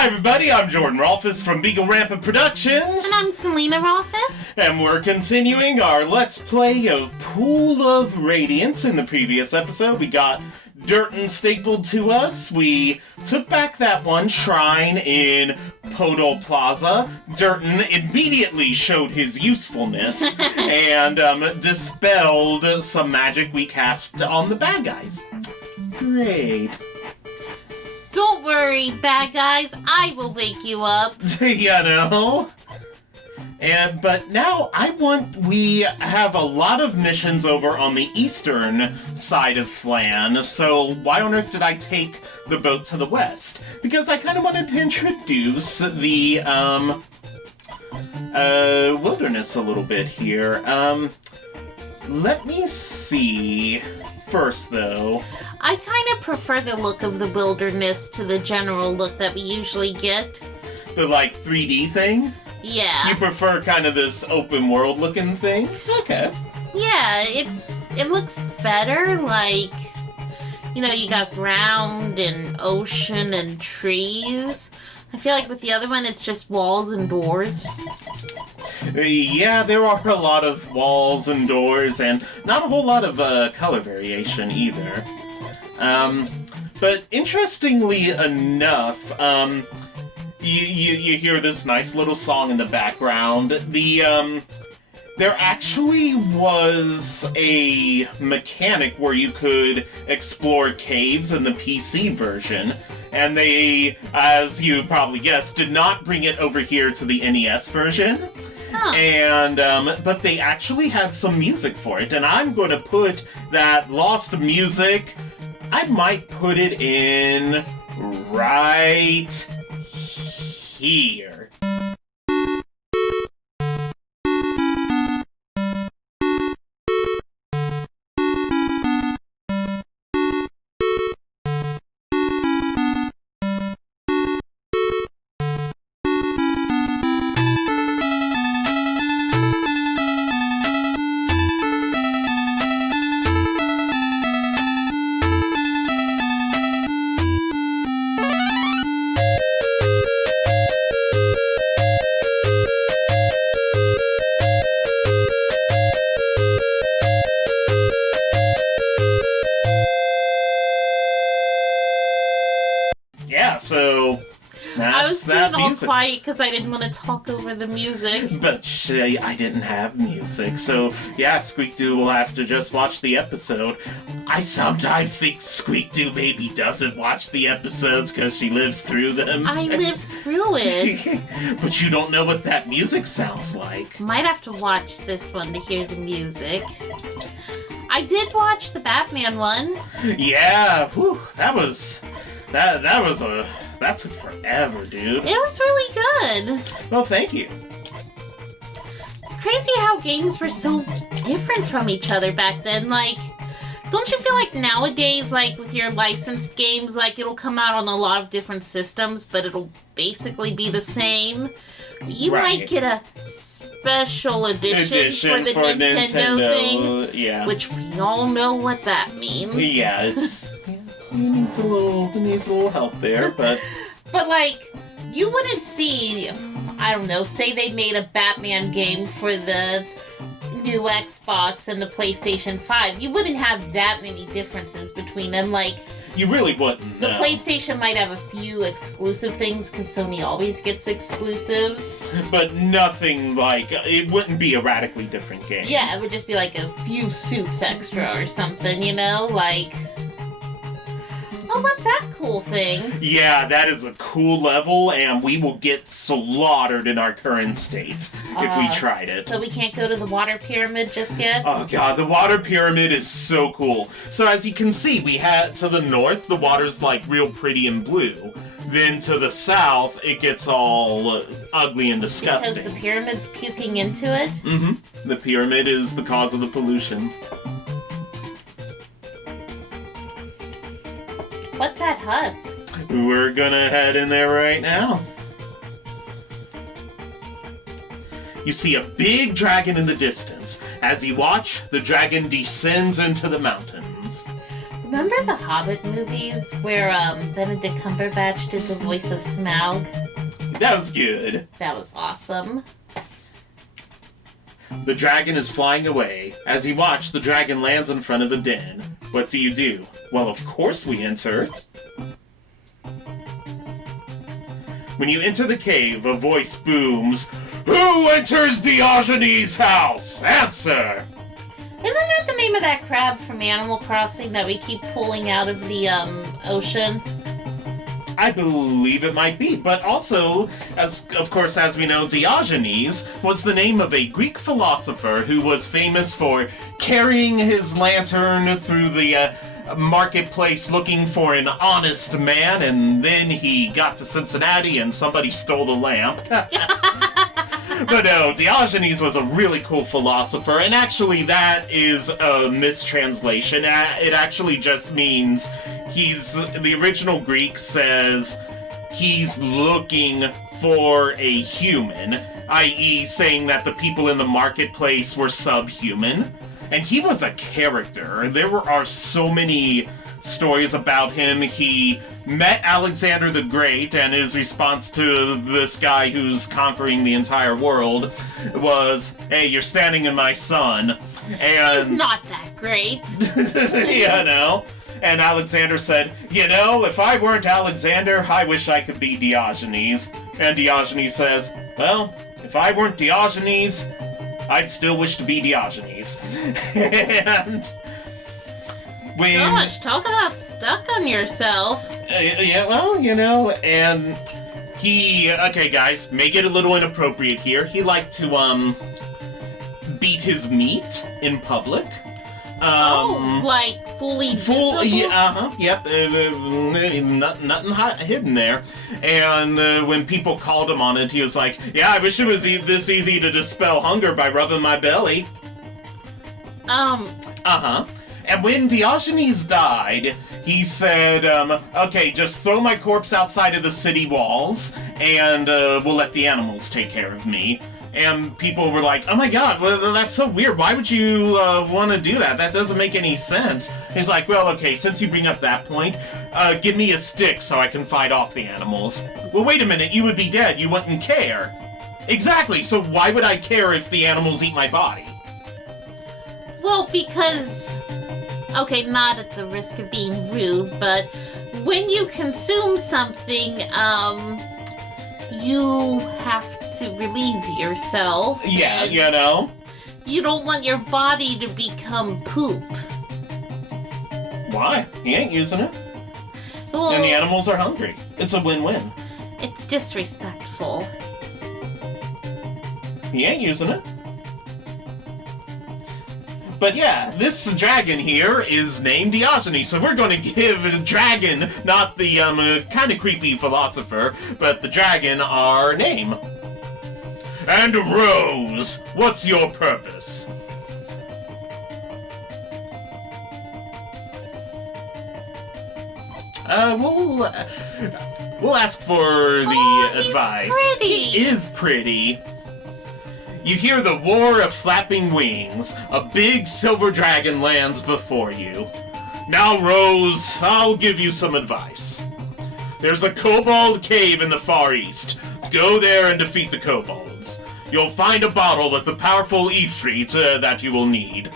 Hi everybody, I'm Jordan Rolfus from Beagle Rampant Productions. And I'm Selena Rolfus. And we're continuing our Let's Play of Pool of Radiance. In the previous episode, we got Durton stapled to us. We took back that one shrine in Podol Plaza. Durton immediately showed his usefulness and dispelled some magic we cast on the bad guys. Great. Don't worry, bad guys. I will wake you up. You know? But now we have a lot of missions over on the eastern side of Phlan, so why on earth did I take the boat to the west? Because I kind of wanted to introduce the, wilderness a little bit here. Let me see first, though. I kind of prefer the look of the wilderness to the general look that we usually get. The, 3D thing? Yeah. You prefer kind of this open world looking thing? Okay. Yeah, it looks better, you got ground and ocean and trees. I feel like with the other one, it's just walls and doors. Yeah, there are a lot of walls and doors, and not a whole lot of color variation either. But interestingly enough, you hear this nice little song in the background. There actually was a mechanic where you could explore caves in the PC version, and they, as you probably guessed, did not bring it over here to the NES version. Oh. And, but they actually had some music for it, and I'm going to put that lost music, I might put it in right here. Yeah, so that's I was that being all music. quiet because I didn't want to talk over the music. But I didn't have music, so yeah, Squeak-Doo will have to just watch the episode. I sometimes think Squeak-Doo maybe doesn't watch the episodes because she lives through them. I live through it. But you don't know what that music sounds like. Might have to watch this one to hear the music. I did watch the Batman one. Yeah, whew, that took forever, dude. It was really good. Well, thank you. It's crazy how games were so different from each other back then. Don't you feel like nowadays, with your licensed games, it'll come out on a lot of different systems, but it'll basically be the same? You Right. might get a special edition for the Nintendo thing, yeah. which we all know what that means. Yeah, it needs a little help there, but But you wouldn't see, I don't know, say they made a Batman game for the new Xbox and the PlayStation 5. You wouldn't have that many differences between them. you really wouldn't. The No. PlayStation might have a few exclusive things because Sony always gets exclusives. But nothing it wouldn't be a radically different game. Yeah, it would just be a few suits extra or something, Oh, what's that cool thing? Yeah, that is a cool level, and we will get slaughtered in our current state if we tried it. So we can't go to the water pyramid just yet? Oh god, the water pyramid is so cool. So as you can see, we had to the north, the water's real pretty and blue. Then to the south, it gets all ugly and disgusting. Because the pyramid's puking into it? Mm-hmm. The pyramid is the cause of the pollution. What's that hut? We're gonna head in there right now. You see a big dragon in the distance. As you watch, the dragon descends into the mountains. Remember the Hobbit movies where Benedict Cumberbatch did the voice of Smaug? That was good. That was awesome. The dragon is flying away. As you watch, the dragon lands in front of a den. What do you do? Well, of course we enter. When you enter the cave, a voice booms, "Who enters Diogenes' house? Answer!" Isn't that the name of that crab from Animal Crossing that we keep pulling out of the ocean? I believe it might be, but also, as we know, Diogenes was the name of a Greek philosopher who was famous for carrying his lantern through the marketplace looking for an honest man, and then he got to Cincinnati and somebody stole the lamp. But no, Diogenes was a really cool philosopher, and actually that is a mistranslation. It actually just means the original Greek says he's looking for a human, i.e. saying that the people in the marketplace were subhuman. And he was a character. There are so many stories about him. He met Alexander the Great, and his response to this guy who's conquering the entire world was, "Hey, you're standing in my sun." And he's not that great. you know? And Alexander said, "You know, if I weren't Alexander, I wish I could be Diogenes." And Diogenes says, "Well, if I weren't Diogenes, I'd still wish to be Diogenes." And when... Gosh, talk about stuck on yourself. Yeah, well, you know, and he... Okay, guys, may get a little inappropriate here. He liked to, beat his meat in public. Like fully visible? Yeah, yep. Nothing hidden there. And when people called him on it, he was like, "Yeah, I wish it was this easy to dispel hunger by rubbing my belly." And when Diogenes died, he said, "Okay, just throw my corpse outside of the city walls, and we'll let the animals take care of me." And people were like, "Oh my god, well, that's so weird. Why would you want to do that? That doesn't make any sense." He's like, "Well, okay, since you bring up that point, give me a stick so I can fight off the animals." "Well, wait a minute, you would be dead. You wouldn't care." "Exactly, so why would I care if the animals eat my body?" Well, because... Okay, not at the risk of being rude, but when you consume something, you have to relieve yourself. Yeah, you know? You don't want your body to become poop. Why? He ain't using it. Well, And the animals are hungry. It's a win-win. It's disrespectful. He ain't using it. But yeah, this dragon here is named Diogenes, so we're going to give the dragon, not the kind of creepy philosopher, but the dragon, our name. And Rose, what's your purpose? We'll ask for the advice. Pretty. He is pretty. You hear the roar of flapping wings. A big silver dragon lands before you. "Now, Rose, I'll give you some advice. There's a kobold cave in the Far East. Go there and defeat the kobolds. You'll find a bottle with the powerful Ifrit that you will need."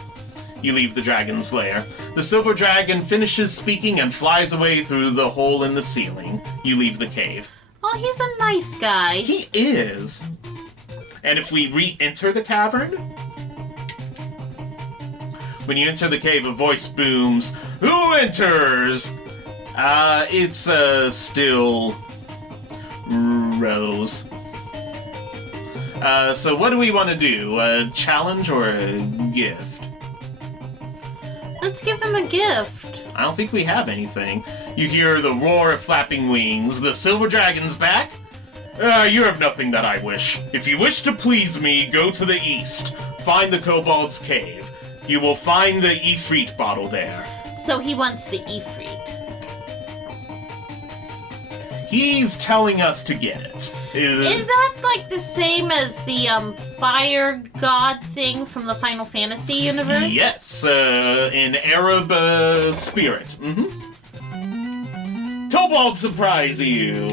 You leave the dragon's lair. The silver dragon finishes speaking and flies away through the hole in the ceiling. You leave the cave. Oh, he's a nice guy. He is. And if we re-enter the cavern, when you enter the cave, a voice booms, "Who enters?" It's still Rose. So what do we want to do? A challenge or a gift? Let's give him a gift. I don't think we have anything. You hear the roar of flapping wings. The silver dragon's back. You have nothing that I wish. If you wish to please me, go to the east. Find the kobold's cave. You will find the Ifrit bottle there. So he wants the Ifrit. He's telling us to get it. Is that like the same as the fire god thing from the Final Fantasy universe? Yes, an Arab spirit. Kobolds surprise you.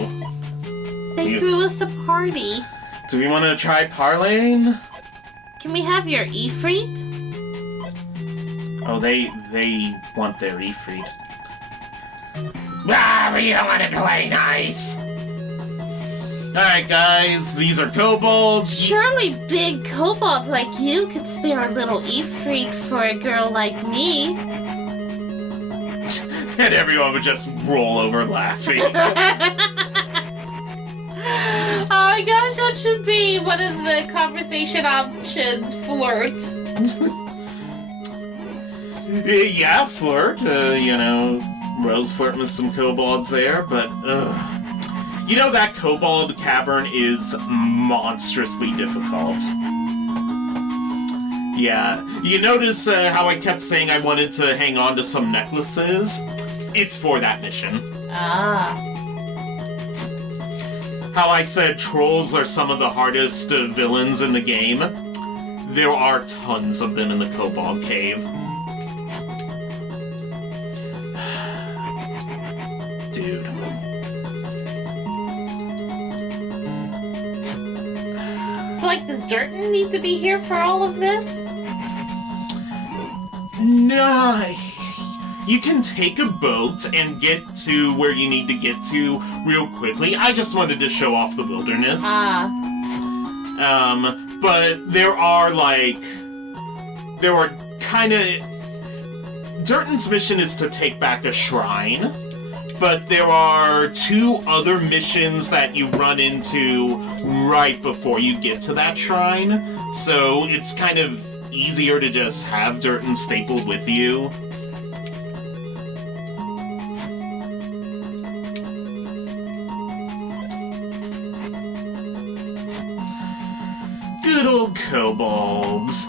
They threw us a party. Do we want to try parlaying? Can we have your Ifrit? Oh, they want their Ifrit. Ah, we don't want to play nice. Alright, guys, these are kobolds. Surely big kobolds like you could spare a little Ifrit for a girl like me. And everyone would just roll over laughing. Oh my gosh, that should be one of the conversation options. Flirt. Yeah, flirt. Rose flirting with some kobolds there, but that kobold cavern is monstrously difficult. Yeah, you notice how I kept saying I wanted to hang on to some necklaces? It's for that mission. Ah. How I said trolls are some of the hardest villains in the game. There are tons of them in the Kobold Cave. Dude. So, does Durton need to be here for all of this? Nah. You can take a boat and get to where you need to get to real quickly. I just wanted to show off the wilderness. But there are kind of... Durton's mission is to take back a shrine, but there are 2 other missions that you run into right before you get to that shrine, so it's kind of easier to just have Durton stapled with you. Good old kobolds.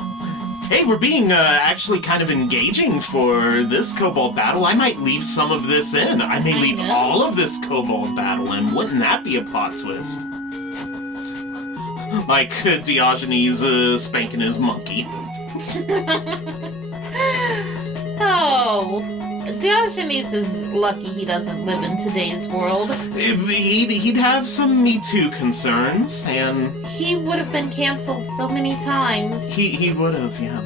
Hey, we're being actually kind of engaging for this kobold battle. I might leave some of this in. I may leave all of this kobold battle in. Wouldn't that be a plot twist? Like Diogenes spanking his monkey. Oh, Diogenes is lucky he doesn't live in today's world. He'd have some Me Too concerns, and... He would have been canceled so many times. He would have, yeah.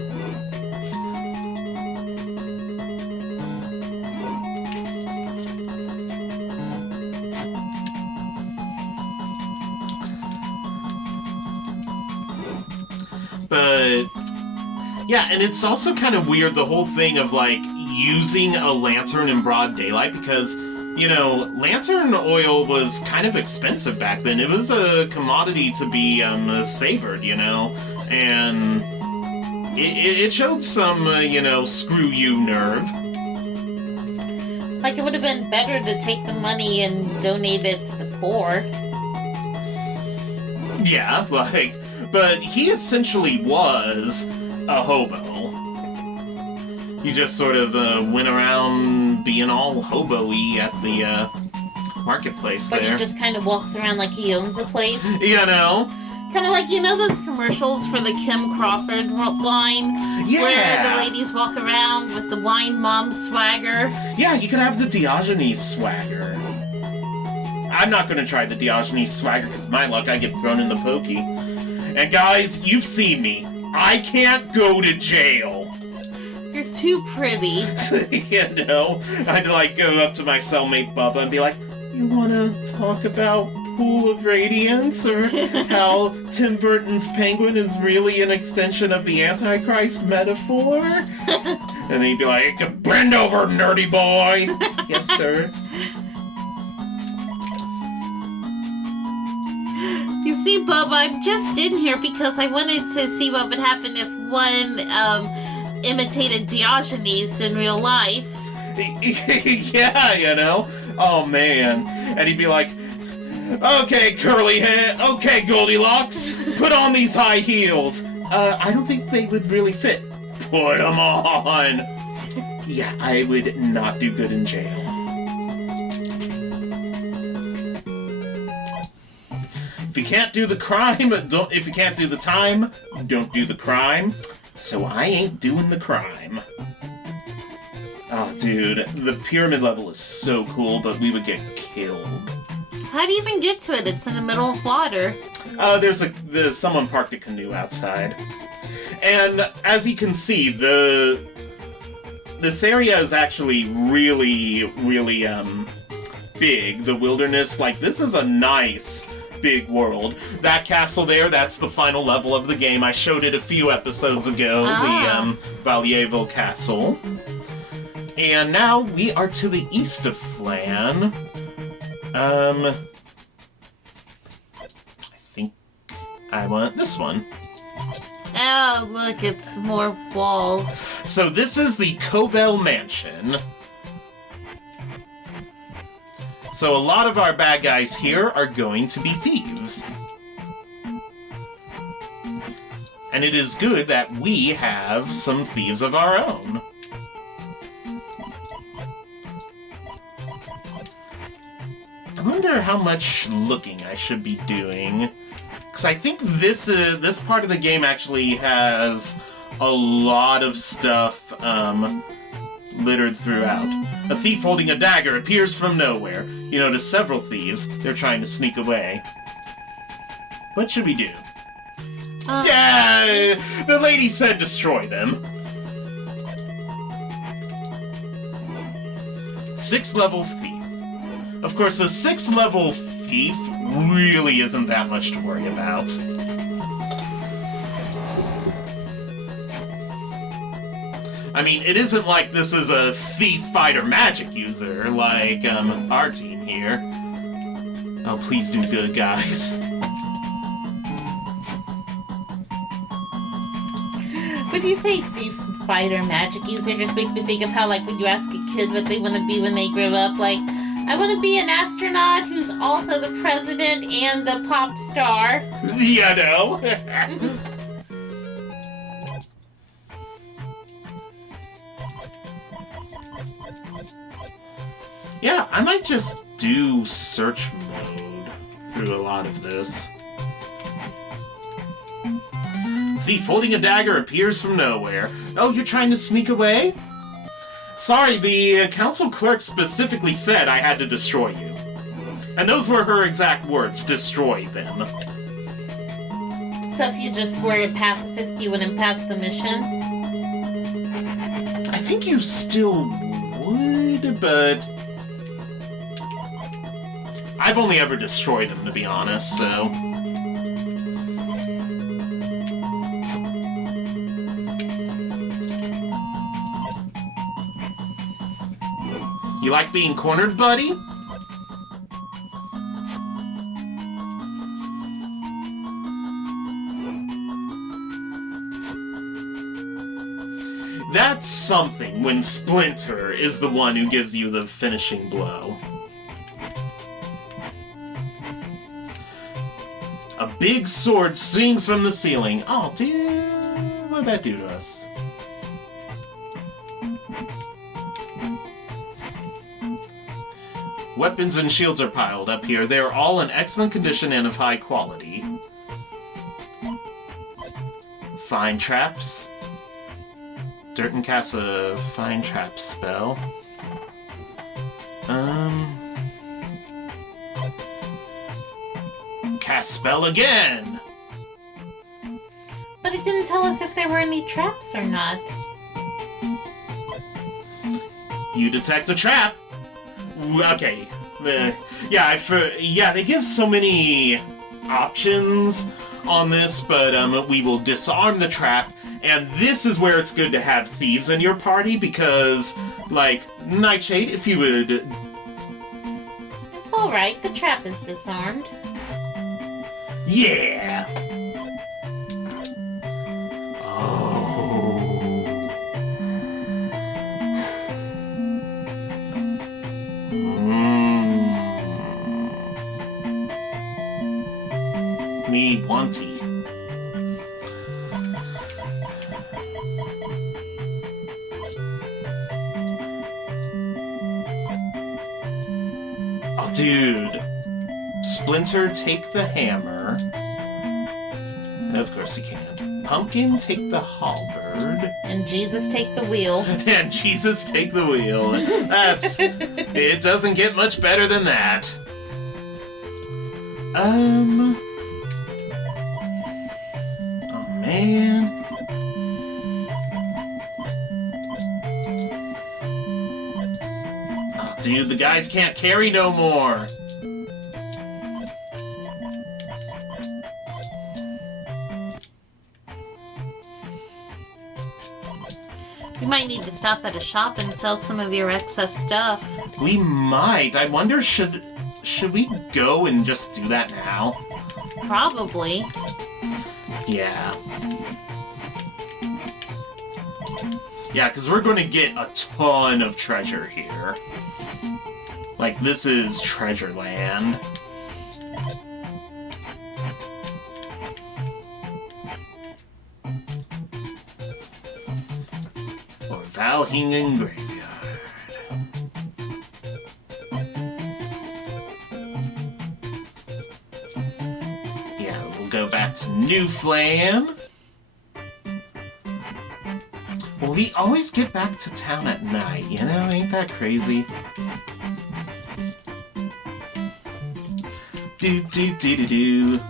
But... yeah, and it's also kind of weird, the whole thing of, using a lantern in broad daylight, because, lantern oil was kind of expensive back then. It was a commodity to be savored, and it showed some, screw you nerve. It would have been better to take the money and donate it to the poor. Yeah, but he essentially was a hobo. He just sort of went around being all hobo-y at the marketplace there. But he just kind of walks around like he owns a place. Kind of those commercials for the Kim Crawford line? Yeah. Where the ladies walk around with the wine mom swagger. Yeah, you could have the Diogenes swagger. I'm not going to try the Diogenes swagger because my luck, I get thrown in the pokey. And guys, you've seen me. I can't go to jail. You're too pretty. I'd go up to my cellmate Bubba and be like, you wanna talk about Pool of Radiance, or how Tim Burton's penguin is really an extension of the Antichrist metaphor? And then he'd be like, bend over, nerdy boy! Yes, sir. You see, Bubba, I'm just in here because I wanted to see what would happen if one, imitated Diogenes in real life. Yeah, Oh, man. And he'd be like, okay, curly hair, okay, Goldilocks, put on these high heels. I don't think they would really fit. Put them on. Yeah, I would not do good in jail. If you can't do the crime, don't. If you can't do the time, don't do the crime. So I ain't doing the crime. Oh, dude, the pyramid level is so cool, but we would get killed. How do you even get to it? It's in the middle of water. There's someone parked a canoe outside. And as you can see, this area is actually really, really, big. The wilderness, like, this is a nice big world. That castle there, that's the final level of the game. I showed it a few episodes ago, the Valievo Castle. And now we are to the east of Phlan. I think I want this one. Oh, look, it's more walls. So this is the Covell Mansion. So a lot of our bad guys here are going to be thieves. And it is good that we have some thieves of our own. I wonder how much looking I should be doing. Because I think this part of the game actually has a lot of stuff littered throughout. A thief holding a dagger appears from nowhere. You notice several thieves. They're trying to sneak away. What should we do? Yeah! The lady said destroy them. 6th level thief. Of course, a 6th level thief really isn't that much to worry about. I mean, it isn't like this is a thief fighter magic user like our team here. Oh, please do good, guys. When you say thief fighter magic user, it just makes me think of how, like, when you ask a kid what they want to be when they grow up, like, I want to be an astronaut who's also the president and the pop star. You know? Yeah, I might just do search mode through a lot of this. Thief holding a dagger appears from nowhere. Oh, you're trying to sneak away? Sorry, the council clerk specifically said I had to destroy you. And those were her exact words, destroy them. So if you just were a pacifist, you wouldn't pass the mission? I think you still would, but I've only ever destroyed them, to be honest, so you like being cornered, buddy? That's something when Splinter is the one who gives you the finishing blow. A big sword swings from the ceiling. Oh, dude, what'd that do to us? Weapons and shields are piled up here. They are all in excellent condition and of high quality. Fine traps. Durden casts a fine trap spell. Cast spell again! But it didn't tell us if there were any traps or not. You detect a trap! Okay. Yeah, they give so many options on this, but we will disarm the trap, and this is where it's good to have thieves in your party, because, like, Nightshade, if you would... It's alright, the trap is disarmed. Yeah! Oh... Me wanty. Oh, dude. Dancer, take the hammer. Of course you can't. Pumpkin, take the halberd. And Jesus, take the wheel. And Jesus, take the wheel. It doesn't get much better than that. Oh, man. Oh, dude, the guys can't carry no more. We might need to stop at a shop and sell some of your excess stuff. We might. I wonder, should we go and just do that now? Probably. Yeah. Yeah, because we're going to get a ton of treasure here. Like, this is treasure land. Or Valhingen Graveyard. Yeah, we'll go back to New Phlan. Well, we always get back to town at night, you know? Ain't that crazy? Do.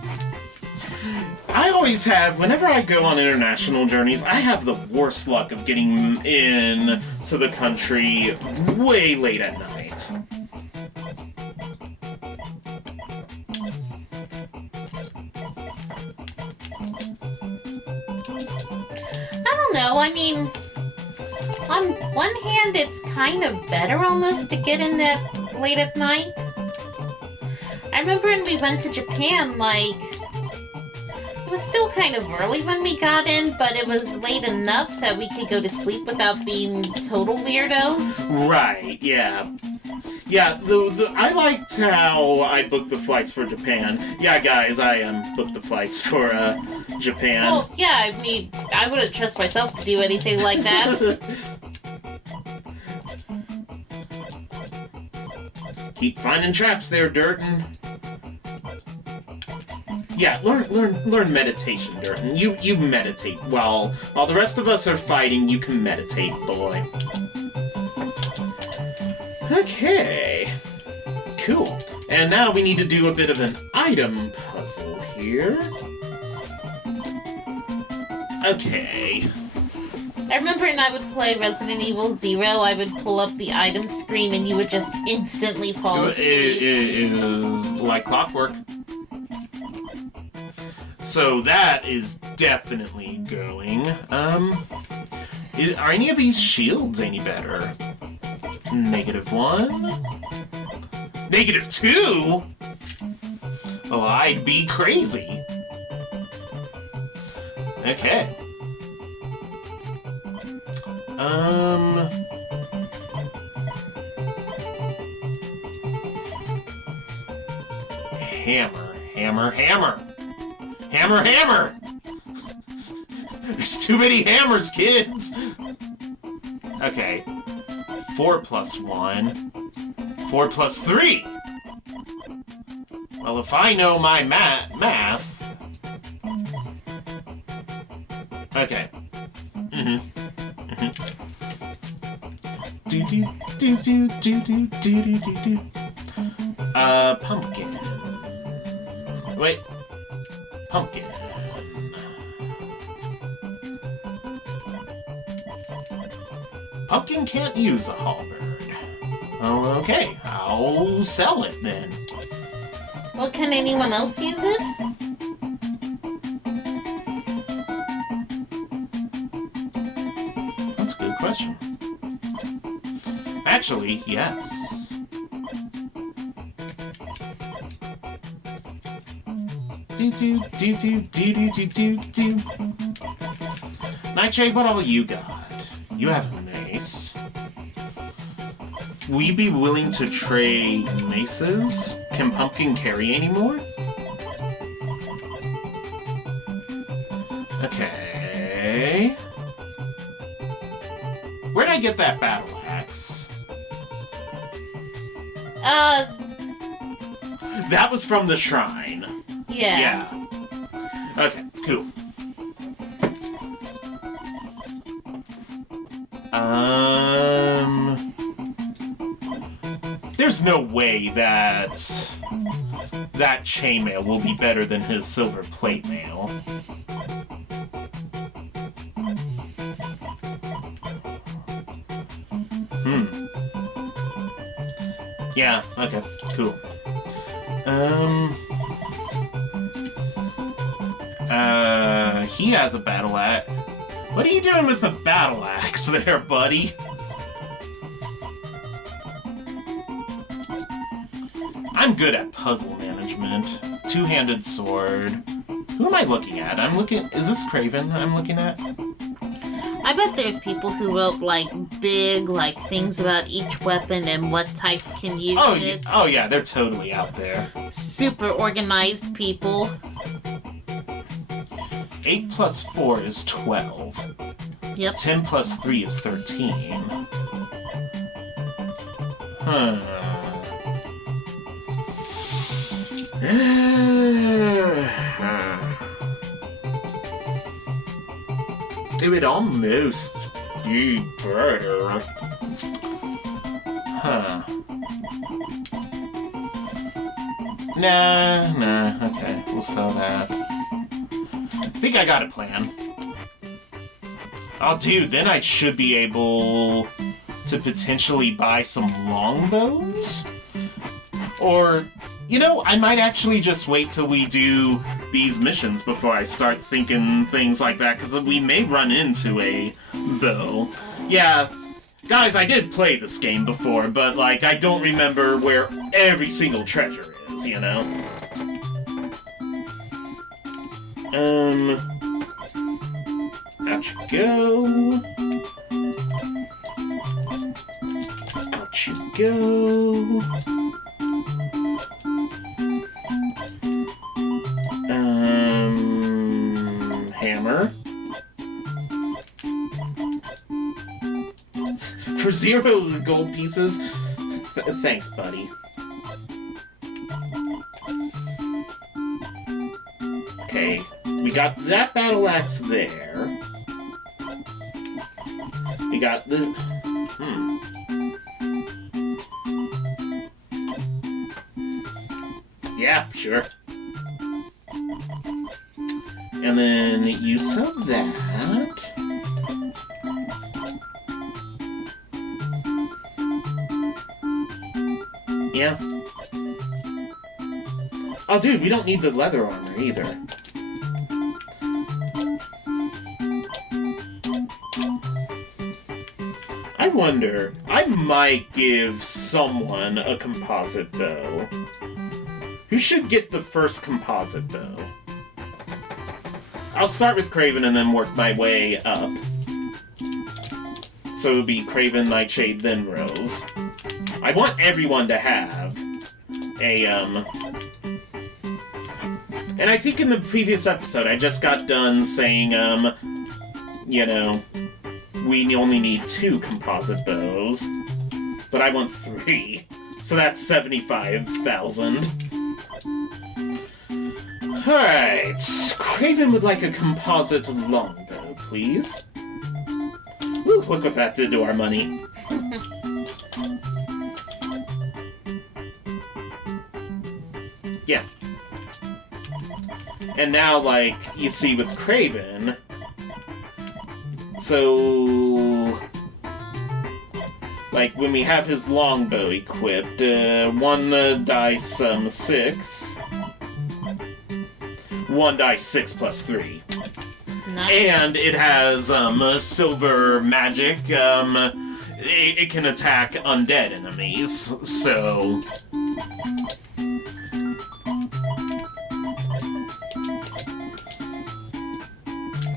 I always have, whenever I go on international journeys, I have the worst luck of getting in to the country way late at night. I don't know, I mean, on one hand, it's kind of better almost to get in that late at night. I remember when we went to Japan, like, it was still kind of early when we got in, but it was late enough that we could go to sleep without being total weirdos. Right, yeah. Yeah, I liked how I booked the flights for Japan. Yeah, guys, I booked the flights for Japan. Well, yeah, I mean, I wouldn't trust myself to do anything like that. Keep finding traps there, Durden. Yeah, learn meditation, Durden. You meditate while the rest of us are fighting. You can meditate, boy. Okay, cool. And now we need to do a bit of an item puzzle here. Okay. I remember when I would play Resident Evil 0, I would pull up the item screen and you would just instantly fall asleep. It is like clockwork. So that is definitely going. Are any of these shields any better? -1? -2? Oh, I'd be crazy. Okay. Hammer! There's too many hammers, kids! Okay. 4 plus 1. 4 plus 3! Well, if I know my math... Okay. Pumpkin. Wait. Pumpkin. Pumpkin can't use a halberd. Oh, okay. I'll sell it then. Well, can anyone else use it? That's a good question. Actually, yes. Nightshade, what all you got? You have a mace. Will you be willing to trade maces? Can Pumpkin carry anymore? Okay. Where'd I get that battle axe? That was from the shrine. Yeah. Okay, cool. There's no way that chainmail will be better than his silver plate mail. Yeah, okay, cool. He has a battle axe. What are you doing with the battle axe there, buddy? I'm good at puzzle management. Two-handed sword. Who am I looking at? Is this Craven I'm looking at? I bet there's people who wrote, like, big, like, things about each weapon and what type can use it. Oh, yeah, they're totally out there. Super organized people. 8 plus 4 is 12. Yep. 10 plus 3 is 13. Huh. It would almost be better. Huh. Nah, okay, we'll sell that. I think I got a plan. Oh, dude, then I should be able to potentially buy some longbows? Or, you know, I might actually just wait till we do these missions before I start thinking things like that, because we may run into a bow. Yeah, guys, I did play this game before, but, like, I don't remember where every single treasure is, you know? Out you go. Out you go. Hammer. For 0 gold pieces? Thanks, buddy. Okay, we got that battle axe there. We got the... Yeah, sure. And then use of that. Yeah. Oh, dude, we don't need the leather armor either. I wonder, I might give someone a composite bow. Who should get the first composite bow? I'll start with Craven and then work my way up. So it would be Craven, Nightshade, then Rose. I want everyone to have a, And I think in the previous episode I just got done saying, you know, we only need 2 composite bows. But I want 3. So that's 75,000. Alright, Craven would like a composite longbow, please. Woo, look what that did to our money. Yeah. And now, like, you see with Craven... So... Like, when we have his longbow equipped, 1 dice, 6... 1 dice 6 plus 3. Nice. And it has silver magic. It can attack undead enemies. So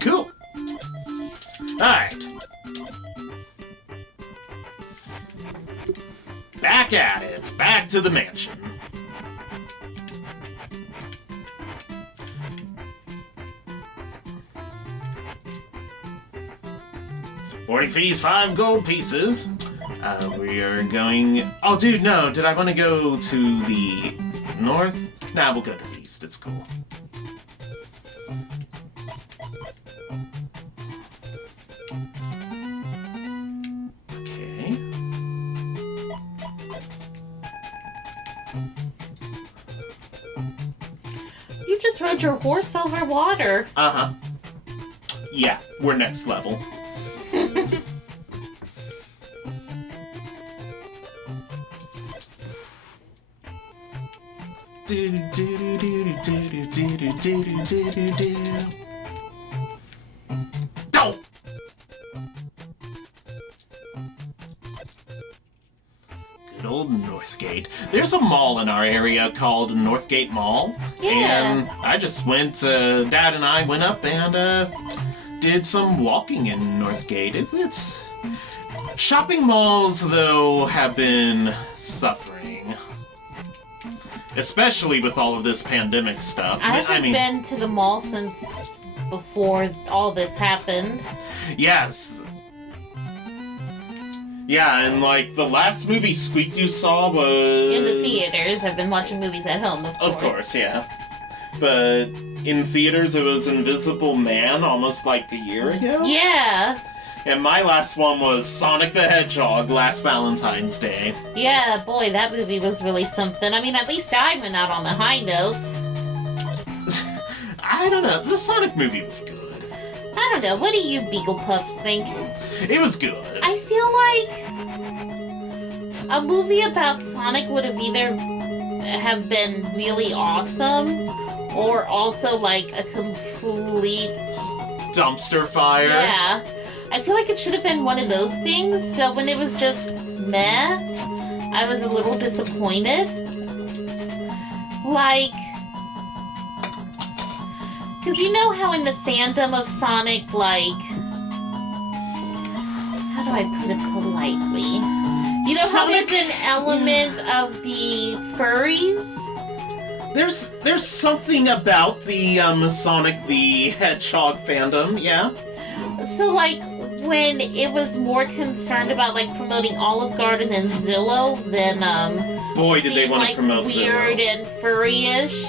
cool. Alright. Back at it. Back to the mansion. $40 fees, 5 gold pieces. We are going... Oh, dude, no. Did I want to go to the north. Nah, we'll go to the east. It's cool. Okay. You just rode your horse over water. Uh-huh. Yeah, we're next level. Oh! Good old Northgate. There's a mall in our area called Northgate Mall. Yeah. And I just went, Dad and I went up and, did some walking in Northgate. It's... Shopping malls, though, have been suffering. Especially with all of this pandemic stuff. I haven't been to the mall since before all this happened. Yes. Yeah, and like the last movie Squeak you saw was... In the theaters. I've been watching movies at home, of course. Of course, yeah. But in theaters it was Invisible Man almost like a year ago? Yeah. And my last one was Sonic the Hedgehog last Valentine's Day. Yeah, boy, that movie was really something. I mean, at least I went out on a high note. I don't know. The Sonic movie was good. I don't know. What do you Beagle Puffs think? It was good. I feel like a movie about Sonic would have either have been really awesome or also like a complete dumpster fire. Yeah. I feel like it should have been one of those things, so when it was just meh, I was a little disappointed. Like, because you know how in the fandom of Sonic, like, how do I put it politely? You know how there's an element of the furries? There's something about the Sonic the Hedgehog fandom, yeah. So, like, when it was more concerned about, like, promoting Olive Garden and Zillow than, boy, did they want to like, promote weird Zillow. And furry-ish.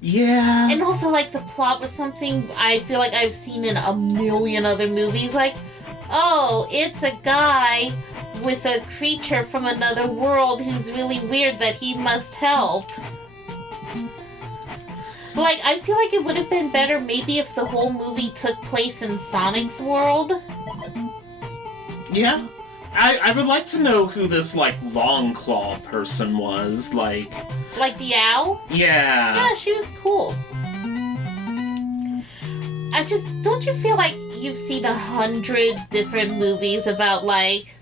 Yeah. And also, like, the plot was something I feel like I've seen in a million other movies. Like, oh, it's a guy with a creature from another world who's really weird that he must help. Like, I feel like it would have been better maybe if the whole movie took place in Sonic's world. Yeah. I would like to know who this, like, Long Claw person was, like... Like the owl? Yeah. Yeah, she was cool. Don't you feel like you've seen 100 different movies about, like,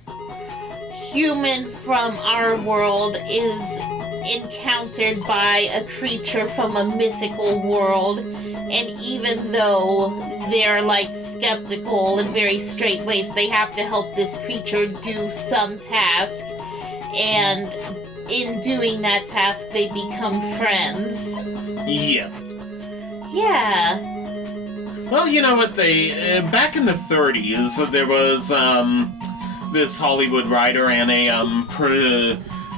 human from our world is encountered by a creature from a mythical world, and even though they're like skeptical and very straight-laced, they have to help this creature do some task, and in doing that task they become friends. Yeah. Yeah. Well, you know what, back in the 30s, there was, this Hollywood writer and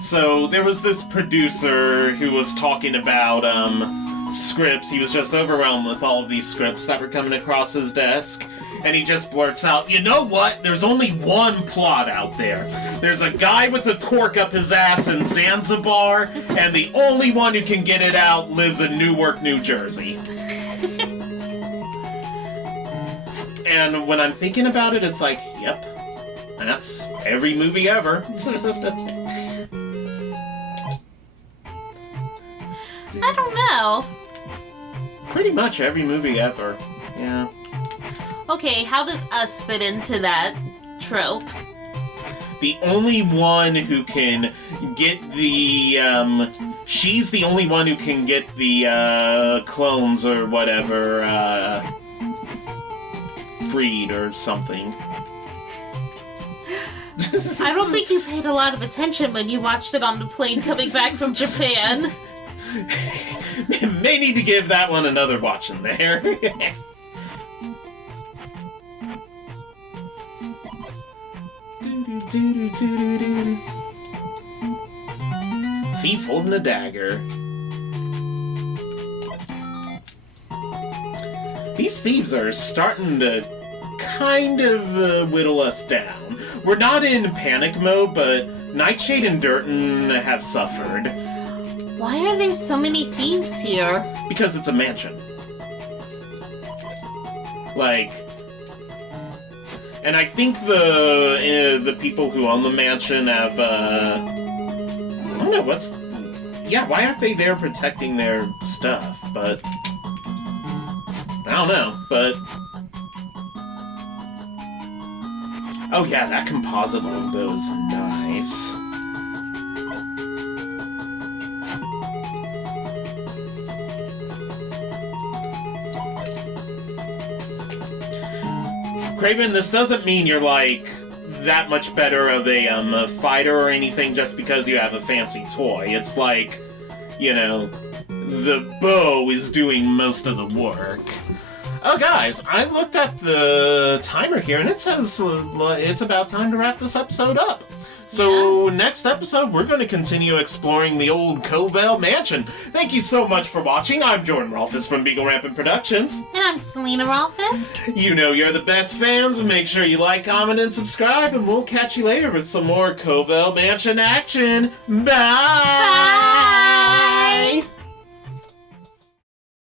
so there was this producer who was talking about, scripts. He was just overwhelmed with all of these scripts that were coming across his desk. And he just blurts out, you know what? There's only one plot out there. There's a guy with a cork up his ass in Zanzibar, and the only one who can get it out lives in Newark, New Jersey. And when I'm thinking about it, it's like, yep, that's every movie ever. I don't know. Pretty much every movie ever, yeah. Okay, how does Us fit into that trope? The only one who can get the, she's the only one who can get the, clones or whatever, freed or something. I don't think you paid a lot of attention when you watched it on the plane coming back from Japan. May need to give that one another watch in there. Thief holding a dagger. these thieves are starting to kind of whittle us down. We're not in panic mode, but Nightshade and Durton have suffered. Why are there so many thieves here? Because it's a mansion. Like... And I think the people who own the mansion have, I don't know, what's... Yeah, why aren't they there protecting their stuff? But... I don't know, but... Oh yeah, that composite logo is nice. Craven, this doesn't mean you're, like, that much better of a fighter or anything just because you have a fancy toy. It's like, you know, the bow is doing most of the work. Oh, guys, I looked at the timer here, and it says it's about time to wrap this episode up. So, next episode, we're going to continue exploring the old Covell Mansion. Thank you so much for watching. I'm Jordan Rolfus from Beagle Rampant Productions. And I'm Selena Rolfus. You know you're the best fans. Make sure you like, comment, and subscribe, and we'll catch you later with some more Covell Mansion action. Bye!